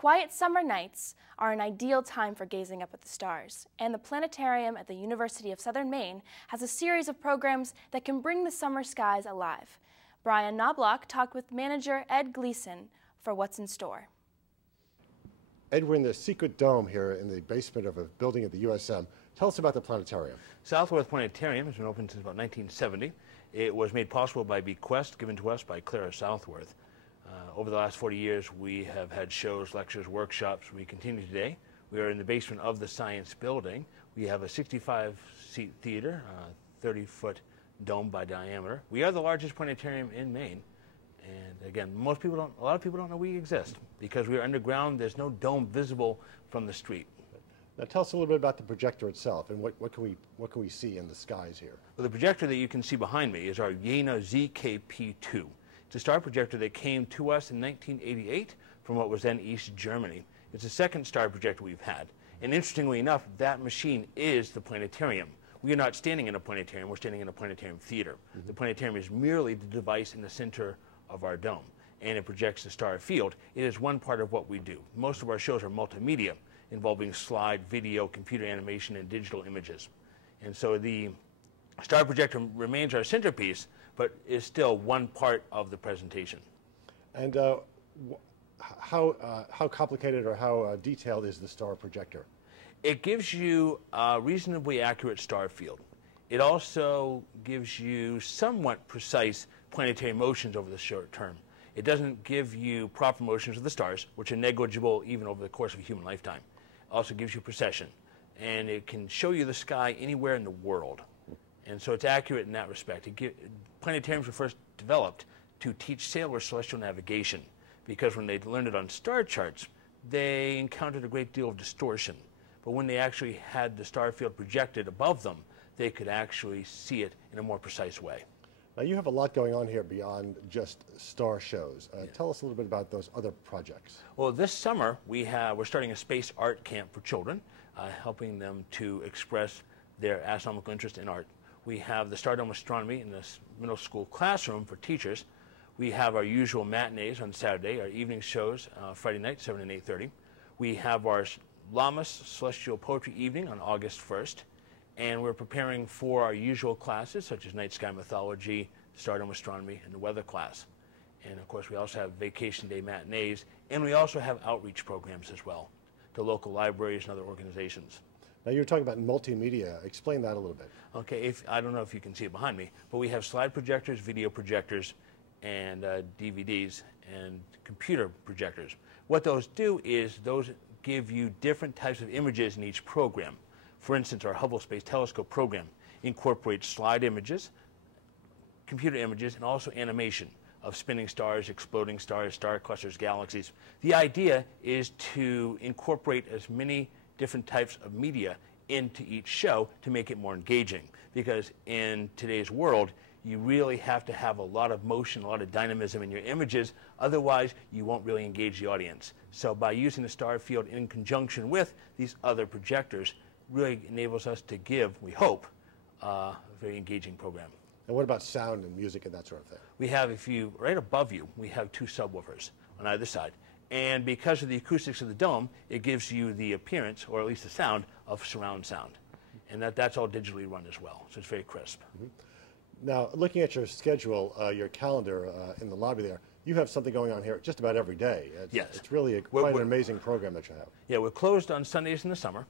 Quiet summer nights are an ideal time for gazing up at the stars, and the planetarium at the University of Southern Maine has a series of programs that can bring the summer skies alive. Brian Knobloch talked with manager Ed Gleason for what's in store. Ed, we're in the secret dome here in the basement of a building at the USM. Tell us about the planetarium. Southworth Planetarium has been open since about 1970. It was made possible by a bequest given to us by Clara Southworth. Over the last 40 years, we have had shows, lectures, workshops. We continue today. We are in the basement of the science building. We have a 65-seat theater, 30-foot dome by diameter. We are the largest planetarium in Maine. And again, a lot of people don't know we exist because we are underground. There's no dome visible from the street. Now tell us a little bit about the projector itself and what can we see in the skies here? Well, the projector that you can see behind me is our Jena ZKP2. It's a star projector that came to us in 1988 from what was then East Germany. It's the second star projector we've had. And interestingly enough, that machine is the planetarium. We are not standing in a planetarium, we're standing in a planetarium theater. Mm-hmm. The planetarium is merely the device in the center of our dome, and it projects the star field. It is one part of what we do. Most of our shows are multimedia, involving slide, video, computer animation, and digital images. And so the star projector remains our centerpiece, but is still one part of the presentation. And how complicated or how detailed is the star projector? It gives you a reasonably accurate star field. It also gives you somewhat precise planetary motions over the short term. It doesn't give you proper motions of the stars, which are negligible even over the course of a human lifetime. It also gives you precession, and it can show you the sky anywhere in the world. And so it's accurate in that respect. Planetariums were first developed to teach sailors celestial navigation, because when they learned it on star charts, they encountered a great deal of distortion. But when they actually had the star field projected above them, they could actually see it in a more precise way. Now you have a lot going on here beyond just star shows. Tell us a little bit about those other projects. Well, this summer we're starting a space art camp for children, helping them to express their astronomical interest in art. We have the Stardome Astronomy in this middle school classroom for teachers. We have our usual matinees on Saturday, our evening shows Friday night, 7 and 8:30. We have our Lammas Celestial Poetry Evening on August 1st. And we're preparing for our usual classes, such as Night Sky Mythology, Stardome Astronomy, and the weather class. And of course, we also have vacation day matinees, and we also have outreach programs as well to local libraries and other organizations. Now you were talking about multimedia. Explain that a little bit. Okay, I don't know if you can see it behind me, but we have slide projectors, video projectors, and DVDs, and computer projectors. What those do is those give you different types of images in each program. For instance, our Hubble Space Telescope program incorporates slide images, computer images, and also animation of spinning stars, exploding stars, star clusters, galaxies. The idea is to incorporate as many different types of media into each show to make it more engaging, because in today's world, you really have to have a lot of motion, a lot of dynamism in your images, otherwise you won't really engage the audience. So by using the star field in conjunction with these other projectors, really enables us to give, we hope, a very engaging program. And what about sound and music and that sort of thing? We have, right above you, we have 2 subwoofers on either side. And because of the acoustics of the dome, it gives you the appearance, or at least the sound, of surround sound. And that's all digitally run as well, so it's very crisp. Mm-hmm. Now, looking at your schedule, your calendar in the lobby there, you have something going on here just about every day. Yes. It's really quite an amazing program that you have. Yeah, we're closed on Sundays in the summer.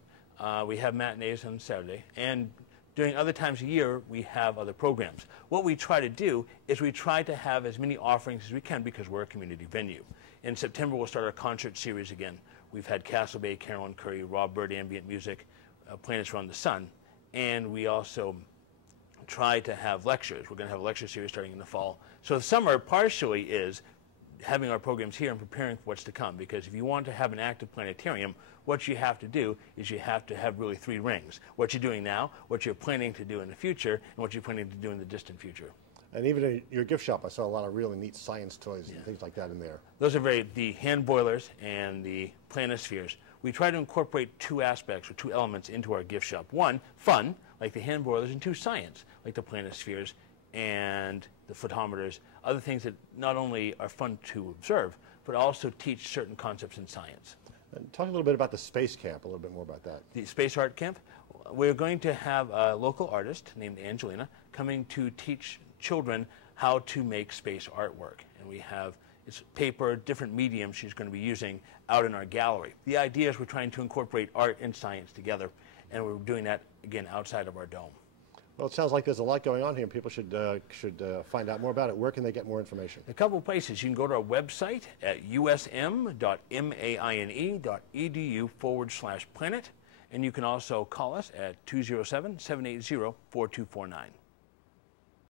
We have matinees on Saturday, and during other times of year, we have other programs. What we try to do is we try to have as many offerings as we can because we're a community venue. In September, we'll start our concert series again. We've had Castle Bay, Carolyn Curry, Rob Bird ambient music, Planets Around the Sun, and we also try to have lectures. We're going to have a lecture series starting in the fall. So the summer partially is having our programs here and preparing for what's to come, because if you want to have an active planetarium, what you have to do is you have to have really 3 rings. What you're doing now, what you're planning to do in the future, and what you're planning to do in the distant future. And even in your gift shop, I saw a lot of really neat science toys and things like that in there. Those are the hand boilers and the planispheres. We try to incorporate 2 aspects or 2 elements into our gift shop. 1, fun, like the hand boilers, and 2, science, like the planispheres and the photometers, other things that not only are fun to observe, but also teach certain concepts in science. And talk a little bit about the Space Camp, a little bit more about that. The Space Art Camp, we're going to have a local artist named Angelina coming to teach children how to make space artwork. And we have it's paper, different mediums she's going to be using out in our gallery. The idea is we're trying to incorporate art and science together, and we're doing that, again, outside of our dome. Well, it sounds like there's a lot going on here, and people should find out more about it. Where can they get more information? A couple of places. You can go to our website at usm.maine.edu/planet, and you can also call us at 207-780-4249.